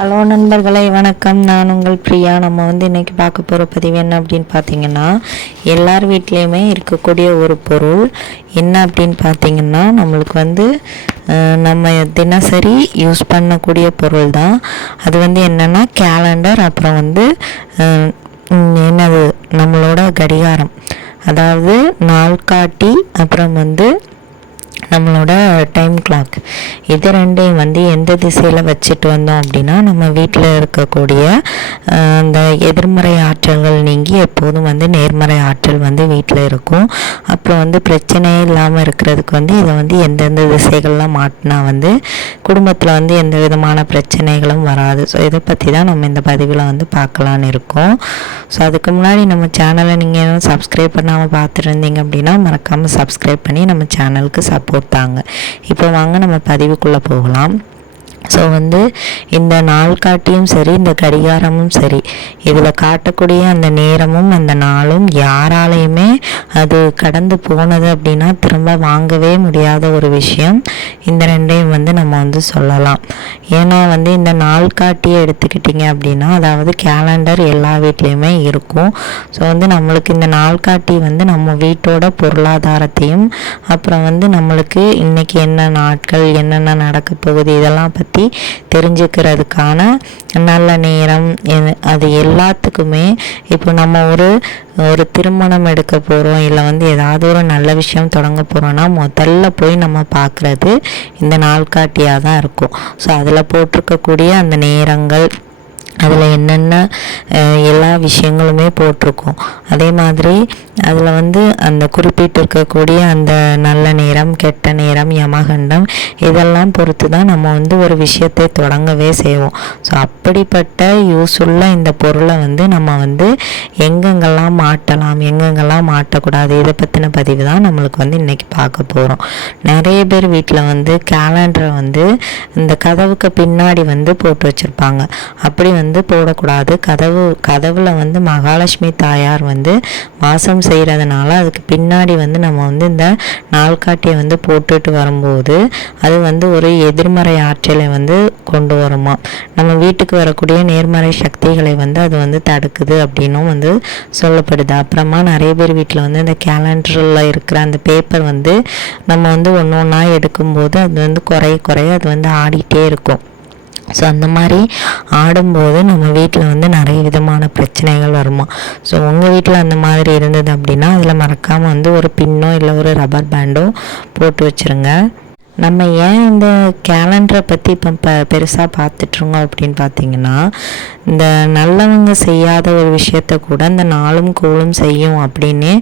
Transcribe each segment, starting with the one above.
Hello நண்பர்களே, வணக்கம். நான் உங்கள் பிரியா. நம்ம இன்றைக்கி பார்க்க போகிற பதிவு என்ன அப்படின்னு பார்த்தீங்கன்னா, எல்லார் வீட்லேயுமே இருக்கக்கூடிய ஒரு பொருள் என்ன அப்படின்னு பார்த்தீங்கன்னா, நம்மளுக்கு நம்ம தினசரி யூஸ் பண்ணக்கூடிய பொருள் தான். அது என்னென்னா கேலண்டர், அப்புறம் என்னது நம்மளோட கடிகாரம், அதாவது நாள்காட்டி, அப்புறம் நம்மளோட டைம் கிளாக். இது ரெண்டையும் எந்த திசையில் வச்சுட்டு வந்தோம் அப்படின்னா, நம்ம வீட்டில் இருக்கக்கூடிய அந்த எதிர்மறை ஆற்றல்கள் நீங்கி எப்போதும் நேர்மறை ஆற்றல் வீட்டில் இருக்கும். அப்புறம் பிரச்சனையே இல்லாமல் இருக்கிறதுக்கு இதை எந்தெந்த திசைகள்லாம் மாட்டினா குடும்பத்தில் எந்த விதமான பிரச்சனைகளும் வராது. ஸோ இதை பற்றி தான் நம்ம இந்த பதிவில் பார்க்கலான்னு இருக்கோம். ஸோ அதுக்கு முன்னாடி நம்ம சேனலை நீங்கள் சப்ஸ்கிரைப் பண்ணாமல் பார்த்துருந்தீங்க அப்படின்னா மறக்காமல் சப்ஸ்கிரைப் பண்ணி நம்ம சேனலுக்கு சப்போர்ட் தாங்க. இப்போ வாங்க நம்ம பதிவுக்குள்ளே போகலாம். ஸோ இந்த நாள்காட்டியும் சரி, இந்த கடிகாரமும் சரி, இதில் காட்டக்கூடிய அந்த நேரமும் அந்த நாளும் யாராலையுமே அது கடந்து போனது அப்படின்னா திரும்ப வாங்கவே முடியாத ஒரு விஷயம். இந்த ரெண்டையும் நம்ம சொல்லலாம். ஏன்னா இந்த நாள்காட்டியை எடுத்துக்கிட்டிங்க அப்படின்னா, அதாவது கேலண்டர் எல்லா வீட்லேயுமே இருக்கும். ஸோ நம்மளுக்கு இந்த நாள்காட்டி நம்ம வீட்டோட பொருளாதாரத்தையும், அப்புறம் நம்மளுக்கு இன்றைக்கி என்ன நாட்கள், என்னென்ன நடக்க போகுது, இதெல்லாம் பற்றி தெரிஞ்சுக்கிறதுக்கான நல்ல நேரம், அது எல்லாத்துக்குமே. இப்போ நம்ம ஒரு திருமணம் எடுக்க போகிறோம், இல்லை ஏதாவது ஒரு நல்ல விஷயம் தொடங்க போகிறோன்னா முதல்ல போய் நம்ம பார்க்குறது இந்த நாள்காட்டியாக தான் இருக்கும். ஸோ அதில் போட்டிருக்கக்கூடிய அந்த நேரங்கள், அதில் என்னென்ன எல்லா விஷயங்களுமே போட்டிருக்கோம். அதே மாதிரி அதில் அந்த குறிப்பிட்டிருக்கக்கூடிய அந்த நல்ல நேரம், கெட்ட நேரம், யமகண்டம், இதெல்லாம் பொறுத்து தான் நம்ம ஒரு விஷயத்தை தொடங்கவே செய்வோம். ஸோ அப்படிப்பட்ட யூஸ்ஃபுல்ல இந்த பொருளை நம்ம எங்கெங்கெல்லாம் மாட்டலாம், எங்கெங்கெல்லாம் மாட்டக்கூடாது, இதை பற்றின பதிவு தான் நம்மளுக்கு இன்றைக்கி பார்க்க போகிறோம். நிறைய பேர் வீட்டில் கேலண்டரை இந்த கதவுக்கு பின்னாடி போட்டு வச்சுருப்பாங்க. அப்படி போடக்கூடாது. கதவுல மகாலட்சுமி தாயார் வாசம் செய்கிறதுனால அதுக்கு பின்னாடி நம்ம இந்த நாள்காட்டியை போட்டுட்டு வரும்போது அது ஒரு எதிர்மறை ஆற்றலை கொண்டு வருமா. நம்ம வீட்டுக்கு வரக்கூடிய நேர்மறை சக்திகளை அது தடுக்குது அப்படின்னும் சொல்லப்படுது. அப்புறமா நிறைய பேர் வீட்டில் இந்த கேலண்டரில் இருக்கிற அந்த பேப்பர் நம்ம ஒன்று ஒன்றா எடுக்கும்போது அது குறைய அது ஆடிட்டே இருக்கும். ஸோ அந்த மாதிரி ஆடும்போது நம்ம வீட்டில் நிறைய விதமான பிரச்சனைகள் வருமா. ஸோ உங்கள் வீட்டில் அந்த மாதிரி இருந்தது அப்படின்னா அதில் மறக்காமல் ஒரு பின்னோ இல்லை ஒரு ரப்பர் பேண்டோ போட்டு வச்சுருங்க. நம்ம ஏன் இந்த கேலண்டரை பற்றி இப்போ பெருசாக பார்த்துட்ருங்கோம் அப்படின்னு பார்த்தீங்கன்னா, இந்த நல்லவங்க செய்யாத ஒரு விஷயத்த கூட இந்த நாளும் கோளும் செய்யும் அப்படின்னு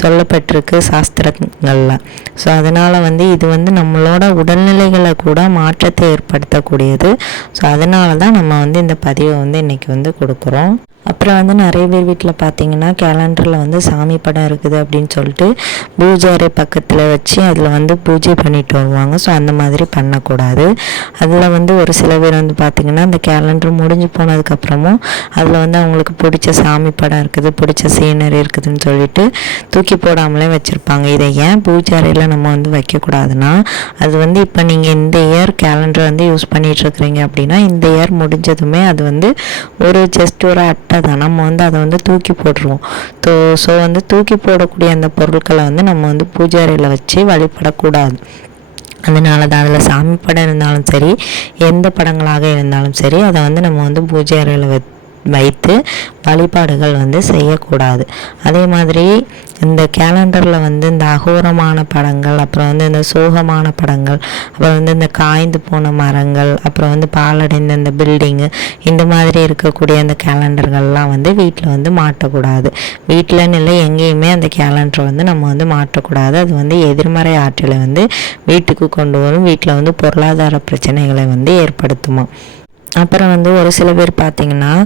சொல்லப்பட்டிருக்கு சாஸ்திரங்களில். ஸோ அதனால் இது நம்மளோட உடல்நிலைகளை கூட மாற்றத்தை ஏற்படுத்தக்கூடியது. ஸோ அதனால தான் நம்ம இந்த பதிவை இன்றைக்கி கொடுக்குறோம். அப்புறம் நிறைய பேர் வீட்டில் பார்த்தீங்கன்னா கேலண்டரில் சாமி படம் இருக்குது அப்படின்னு சொல்லிட்டு பூஜை அறை பக்கத்தில் வச்சு அதில் பூஜை பண்ணிட்டு வருவாங்க. ஸோ அந்த மாதிரி பண்ணக்கூடாது. அதில் ஒரு சில பேர் பார்த்திங்கன்னா அந்த கேலண்டர் முடிஞ்சு போனதுக்கப்புறமும் அதில் அவங்களுக்கு பிடிச்ச சாமி படம் இருக்குது, பிடிச்ச சீனரி இருக்குதுன்னு சொல்லிட்டு தூக்கி போடாமலே வச்சுருப்பாங்க. இதை ஏன் பூஜை அறையில் நம்ம வைக்கக்கூடாதுன்னா, அது இப்போ நீங்கள் இந்த இயர் கேலண்டர் யூஸ் பண்ணிகிட்ருக்குறீங்க அப்படின்னா இந்த இயர் முடிஞ்சதுமே அது ஒரு ஜஸ்ட் ஒரு தான் நம்ம அதை தூக்கி போட்டுருவோம். ஸோ தூக்கி போடக்கூடிய அந்த பொருட்களை நம்ம பூஜை அறையில் வச்சு வழிபடக்கூடாது. அதனால தான் அதில் சாமி படம் இருந்தாலும் சரி, எந்த படங்களாக இருந்தாலும் சரி, அதை நம்ம பூஜை அறையில் வைத்து வழிபாடுகள் செய்யக்கூடாது. அதே மாதிரி இந்த கேலண்டரில் இந்த அகோரமான படங்கள், அப்புறம் இந்த சோகமான படங்கள், அப்புறம் இந்த காய்ந்து போன மரங்கள், அப்புறம் பாலடைந்த இந்த பில்டிங்கு, இந்த மாதிரி இருக்கக்கூடிய அந்த கேலண்டர்கள்லாம் வீட்டில் மாட்டக்கூடாது. வீட்டில்னு இல்லை, எங்கேயுமே அந்த கேலண்டரை நம்ம மாட்டக்கூடாது. அது எதிர்மறை ஆற்றலை வீட்டுக்கு கொண்டு வரும். வீட்டில் பொருளாதார பிரச்சனைகளை ஏற்படுத்துமா. அப்புறம் ஒரு சில பேர் பார்த்திங்கன்னா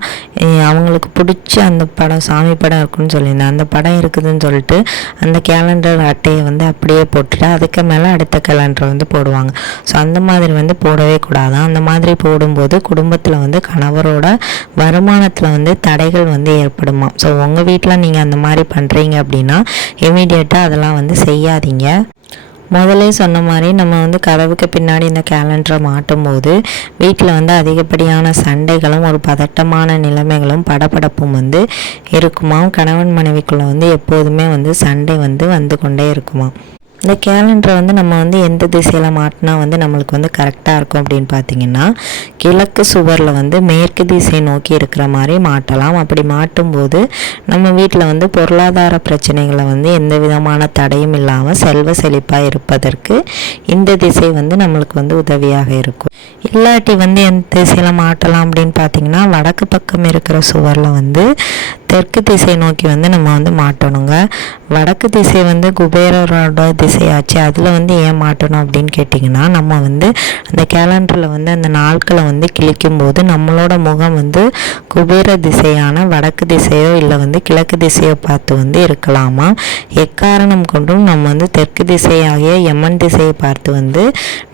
அவங்களுக்கு பிடிச்ச அந்த படம், சாமி படம் இருக்குன்னு சொல்லியிருந்தேன், அந்த படம் இருக்குதுன்னு சொல்லிட்டு அந்த கேலண்டர் அட்டையை அப்படியே போட்டுட்டு அதுக்கு மேலே அடுத்த கேலண்டரை போடுவாங்க. ஸோ அந்த மாதிரி போடவே கூடாது. அந்த மாதிரி போடும்போது குடும்பத்தில் கணவரோட வருமானத்தில் தடைகள் ஏற்படுமா. ஸோ உங்கள் வீட்டில் நீங்கள் அந்த மாதிரி பண்ணுறீங்க அப்படின்னா இமீடியட்டாக அதெல்லாம் செய்யாதீங்க. முதலே சொன்ன மாதிரி நம்ம வந்து கதவுக்கு பின்னாடி இந்த கேலண்டரை மாட்டும் போது வீட்டில் வந்து அதிகப்படியான சண்டைகளும் ஒரு பதட்டமான நிலைமைகளும் படபடப்பும் வந்து இருக்குமா. கணவன் மனைவிக்குள்ளே வந்து எப்போதுமே வந்து சண்டை வந்து கொண்டே இருக்குமா. இந்த கேலண்டரை வந்து நம்ம வந்து எந்த திசையில் மாட்டினா வந்து நம்மளுக்கு வந்து கரெக்டாக இருக்கும் அப்படின்னு பார்த்தீங்கன்னா, கிழக்கு சுவரில் வந்து மேற்கு திசை நோக்கி இருக்கிற மாதிரி மாட்டலாம். அப்படி மாட்டும்போது நம்ம வீட்டில் வந்து பொருளாதார பிரச்சனைகளை வந்து எந்த விதமான தடையும் இல்லாமல் செல்வ செழிப்பாக இருப்பதற்கு இந்த திசை வந்து நம்மளுக்கு வந்து உதவியாக இருக்கும். இல்லாட்டி வந்து எந்த திசையில் மாட்டலாம் அப்படின்னு பார்த்தீங்கன்னா, வடக்கு பக்கம் இருக்கிற சுவரில் வந்து தெற்கு திசை நோக்கி வந்து நம்ம வந்து மாட்டணுங்க. வடக்கு திசை வந்து குபேரரோட திசையாச்சு, அதில் வந்து ஏன் மாட்டணும் அப்படின்னு கேட்டிங்கன்னா, நம்ம வந்து அந்த கேலண்டரில் வந்து அந்த நாட்களை வந்து கிழிக்கும் போது நம்மளோட முகம் வந்து குபேர திசையான வடக்கு திசையோ இல்லை வந்து கிழக்கு திசையோ பார்த்து வந்து இருக்கலாமா. எக்காரணம் கொண்டும் நம்ம வந்து தெற்கு திசையாகிய யமன் திசையை பார்த்து வந்து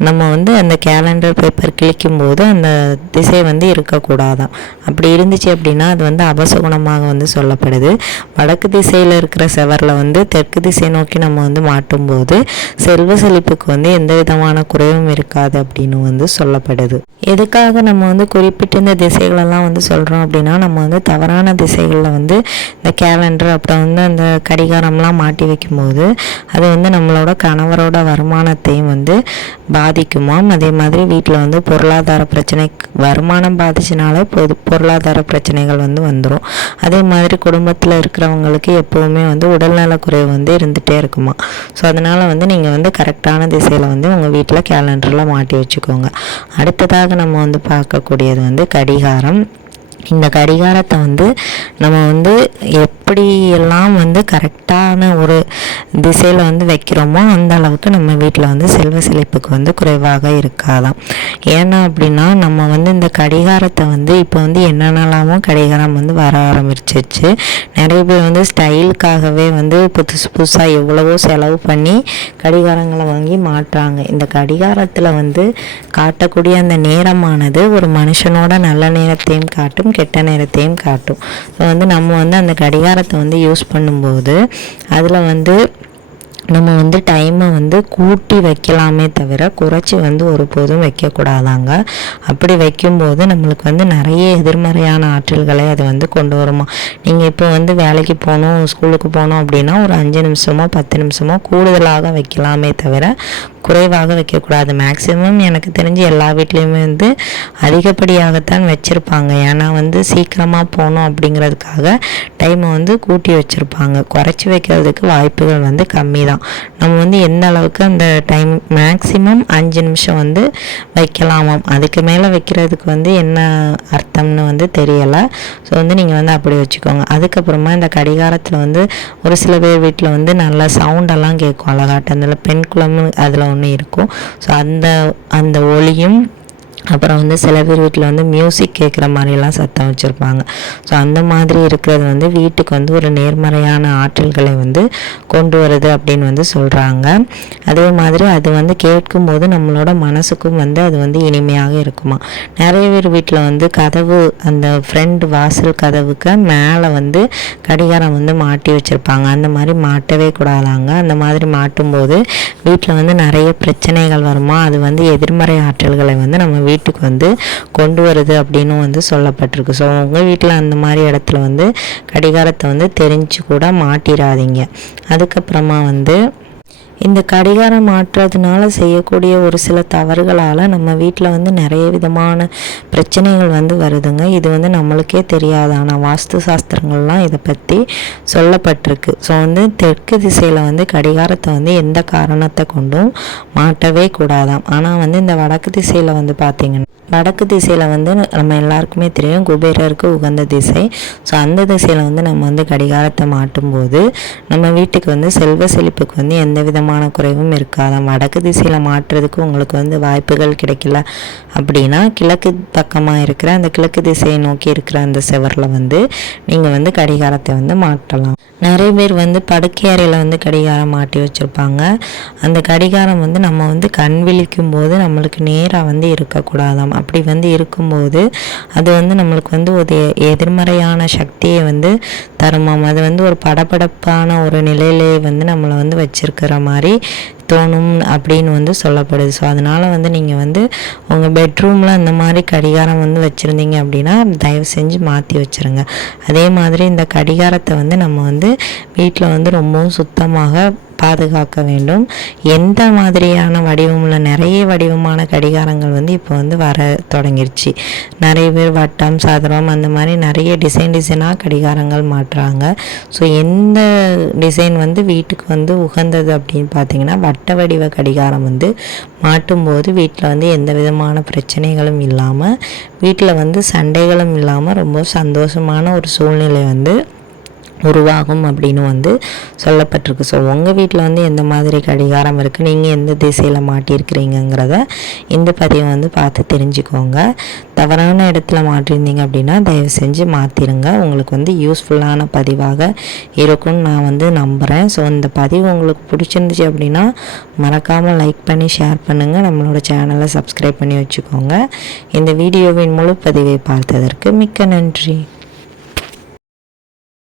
நம்ம வந்து அந்த கேலண்டர் பேப்பர் கிழிக்கும் போது அந்த திசை வந்து இருக்கக்கூடாதான். அப்படி இருந்துச்சு அப்படின்னா அது வந்து அபசகுணமாக வந்து சொல்லப்படுது. வடக்கு திசையில் இருக்கிற செவரில் வந்து தெற்கு திசை நோக்கி நம்ம வந்து மாட்டும்போது செல்வ செழிப்புக்கு வந்து எந்த விதமான குறைவும் இருக்காது அப்படின்னு வந்து சொல்லப்படுது. எதுக்காக நம்ம வந்து குறிப்பிட்ட இந்த திசைகளெல்லாம் வந்து சொல்கிறோம் அப்படின்னா, நம்ம வந்து தவறான திசைகளில் வந்து இந்த கேலண்டர் அப்புறம் வந்து அந்த கடிகாரம்லாம் மாட்டி வைக்கும்போது அது வந்து நம்மளோட கணவரோட வருமானத்தையும் வந்து பாதிக்குமாம். அதே மாதிரி வீட்டில் வந்து பொருளாதார பிரச்சனை, வருமானம் பாதிச்சினாலே பொருளாதார பிரச்சனைகள் வந்து வந்துடும். அதே மாதிரி குடும்பத்தில் இருக்கிறவங்களுக்கு எப்போவுமே வந்து உடல்நல குறைவு வந்து இருந்துகிட்டே இருக்குமா. ஸோ அதனால் வந்து நீங்கள் வந்து கரெக்டான திசையில் வந்து உங்கள் வீட்டில் கேலண்டரில் மாட்டி வச்சுக்கோங்க. அடுத்ததாக நம்ம வந்து பார்க்கக்கூடியது வந்து கடிகாரம். இந்த கடிகாரத்தை வந்து நம்ம வந்து எப்படியெல்லாம் வந்து கரெக்டான ஒரு திசையில் வந்து வைக்கிறோமோ அந்த அளவுக்கு நம்ம வீட்டில் வந்து செல்வ செழிப்புக்கு வந்து குறைவாக இருக்காதாம். ஏன்னா அப்படின்னா நம்ம வந்து இந்த கடிகாரத்தை வந்து இப்போ வந்து என்னென்னலாமோ கடிகாரம் வந்து வர ஆரம்பிச்சிச்சு. நிறைய பேர் வந்து ஸ்டைலுக்காகவே வந்து புதுசாக எவ்வளவோ செலவு பண்ணி கடிகாரங்களை வாங்கி மாட்டுறாங்க. இந்த கடிகாரத்தில் வந்து காட்டக்கூடிய அந்த நேரமானது ஒரு மனுஷனோட நல்ல நேரத்தையும் காட்டும், கெட்ட நேரத்தையும் காட்டும். ஸோ வந்து நம்ம வந்து அந்த கடிகாரத்தை வந்து யூஸ் பண்ணும்போது அதில் வந்து நம்ம வந்து டைமை வந்து கூட்டி வைக்கலாமே தவிர குறைச்சி வந்து ஒருபோதும் வைக்கக்கூடாதாங்க. அப்படி வைக்கும்போது நம்மளுக்கு வந்து நிறைய எதிர்மறையான ஆற்றல்களை அது வந்து கொண்டு வருமா. நீங்கள் இப்போ வந்து வேலைக்கு போகணும், ஸ்கூலுக்கு போகணும் அப்படின்னா ஒரு 5 நிமிஷமோ 10 நிமிஷமோ கூடுதலாக வைக்கலாமே தவிர குறைவாக வைக்கக்கூடாது. மேக்ஸிமம் எனக்கு தெரிஞ்சு எல்லா வீட்லேயுமே வந்து அதிகப்படியாகத்தான் வச்சுருப்பாங்க. ஏன்னா வந்து சீக்கிரமாக போகணும் அப்படிங்கிறதுக்காக டைமை வந்து கூட்டி வச்சுருப்பாங்க. குறைச்சி வைக்கிறதுக்கு வாய்ப்புகள் வந்து கம்மி தான். நம்ம வந்து எந்த அளவுக்கு அந்த டைம் மேக்ஸிமம் 5 நிமிஷம் வந்து வைக்கலாமாம். அதுக்கு மேலே வைக்கிறதுக்கு வந்து என்ன அர்த்தம்னு வந்து தெரியலை. ஸோ வந்து நீங்கள் வந்து அப்படி வச்சுக்கோங்க. அதுக்கப்புறமா இந்த கடிகாரத்தில் வந்து ஒரு சில பேர் வீட்டில் வந்து நல்ல சவுண்டெல்லாம் கேட்கும் அழகாட்டு. அதில் பெண் குளம்னு அதில் ஒன்று இருக்கும். ஸோ அந்த ஒளியும் அப்புறம் வந்து சில பேர் வீட்டில் வந்து மியூசிக் கேட்குற மாதிரிலாம் சத்தம் வச்சுருப்பாங்க. ஸோ அந்த மாதிரி இருக்கிறது வந்து வீட்டுக்கு வந்து ஒரு நேர்மறையான ஆற்றல்களை வந்து கொண்டு வருது அப்படின்னு வந்து சொல்கிறாங்க. அதே மாதிரி அது வந்து கேட்கும்போது நம்மளோட மனசுக்கும் வந்து அது வந்து இனிமையாக இருக்குமா. நிறைய பேர் வீட்டில் வந்து கதவு அந்த ஃப்ரெண்ட் வாசல் கதவுக்கு மேலே வந்து கடிகாரம் வந்து மாட்டி வச்சுருப்பாங்க. அந்த மாதிரி மாட்டவே கூடாதாங்க. அந்த மாதிரி மாட்டும்போது வீட்டில் வந்து நிறைய பிரச்சனைகள் வருமா. அது வந்து எதிர்மறை ஆற்றல்களை வந்து நம்ம வீட்டுக்கு வந்து கொண்டு வருது அப்படின்னு வந்து சொல்லப்பட்டிருக்கு. ஸோ உங்கள் வீட்டில் அந்த மாதிரி இடத்துல வந்து கடிகாரத்தை வந்து தெரிஞ்சு கூட மாட்டிடாதீங்க. அதுக்கப்புறமா வந்து இந்த கடிகாரம் மாற்றுறதுனால செய்யக்கூடிய ஒரு சில தவறுகளால் நம்ம வீட்டில் வந்து நிறைய விதமான பிரச்சனைகள் வந்து வருதுங்க. இது வந்து நம்மளுக்கே தெரியாது, ஆனால் வாஸ்து சாஸ்திரங்கள்லாம் இதை பற்றி சொல்லப்பட்டிருக்கு. ஸோ வந்து தெற்கு திசையில் வந்து கடிகாரத்தை வந்து எந்த காரணத்தை கொண்டும் மாட்டவே கூடாதாம். ஆனால் வந்து இந்த வடக்கு திசையில் வந்து பார்த்திங்கன்னா, வடக்கு திசையில் வந்து நம்ம எல்லாருக்குமே தெரியும் குபேரருக்கு உகந்த திசை. ஸோ அந்த திசையில் வந்து நம்ம வந்து கடிகாரத்தை மாட்டும்போது நம்ம வீட்டுக்கு வந்து செல்வ செழிப்புக்கு வந்து எந்த விதமான குறைவும் இருக்காதாம். வடக்கு திசையில் மாற்றுறதுக்கு உங்களுக்கு வந்து வாய்ப்புகள் கிடைக்கல அப்படின்னா கிழக்கு பக்கமாக இருக்கிற அந்த கிழக்கு திசையை நோக்கி இருக்கிற அந்த செவரில் வந்து நீங்கள் வந்து கடிகாரத்தை வந்து மாட்டலாம். நிறைய பேர் வந்து படுக்கை அறையில் வந்து கடிகாரம் மாட்டி வச்சுருப்பாங்க. அந்த கடிகாரம் வந்து நம்ம வந்து கண் விழிக்கும் போது நம்மளுக்கு நேராக வந்து இருக்கக்கூடாதாம். அப்படி வந்து இருக்கும்போது அது வந்து நம்மளுக்கு வந்து ஒரு எதிர்மறையான சக்தியை வந்து தருமாம். அது வந்து ஒரு படபடப்பான ஒரு நிலையிலே வந்து நம்மளை வந்து வச்சிருக்கிற மாதிரி தோணும் அப்படின்னு வந்து சொல்லப்படுது. ஸோ அதனால் வந்து நீங்கள் வந்து உங்கள் பெட்ரூமில் அந்த மாதிரி கடிகாரம் வந்து வச்சுருந்தீங்க அப்படின்னா தயவு செஞ்சு மாற்றி வச்சுருங்க. அதே மாதிரி இந்த கடிகாரத்தை வந்து நம்ம வந்து வீட்டில் வந்து ரொம்பவும் சுத்தமாக பாதுகாக்க வேண்டும். எந்த மாதிரியான வடிவமில் நிறைய வடிவமான கடிகாரங்கள் வந்து இப்போ வந்து வர தொடங்கிருச்சு. நிறைய பேர் வட்டம், சதுரம் அந்த மாதிரி நிறைய டிசைனாக கடிகாரங்கள் மாட்டுறாங்க. ஸோ எந்த டிசைன் வந்து வீட்டுக்கு வந்து உகந்தது அப்படின்னு பார்த்தீங்கன்னா வட்ட வடிவ கடிகாரம் வந்து மாட்டும்போது வீட்டில் வந்து எந்த விதமான பிரச்சனைகளும் இல்லாமல், வீட்டில் வந்து சண்டைகளும் இல்லாமல் ரொம்ப சந்தோஷமான ஒரு சூழ்நிலை வந்து உருவாகும் அப்படின்னு வந்து சொல்லப்பட்டிருக்கு. ஸோ உங்கள் வீட்டில் வந்து எந்த மாதிரி கடிகாரம் இருக்குது, நீங்கள் எந்த திசையில் மாட்டியிருக்கிறீங்கிறத இந்த பதிவை வந்து பார்த்து தெரிஞ்சுக்கோங்க. தவறான இடத்துல மாட்டியிருந்தீங்க அப்படின்னா தயவு செஞ்சு மாற்றிடுங்க. உங்களுக்கு வந்து யூஸ்ஃபுல்லான பதிவாக இருக்கும்னு நான் வந்து நம்புகிறேன். ஸோ இந்த பதிவு உங்களுக்கு பிடிச்சிருந்துச்சு அப்படின்னா மறக்காமல் லைக் பண்ணி ஷேர் பண்ணுங்கள். நம்மளோட சேனலை சப்ஸ்கிரைப் பண்ணி வச்சுக்கோங்க. இந்த வீடியோவின் முழு பதிவை பார்த்ததற்கு மிக்க நன்றி.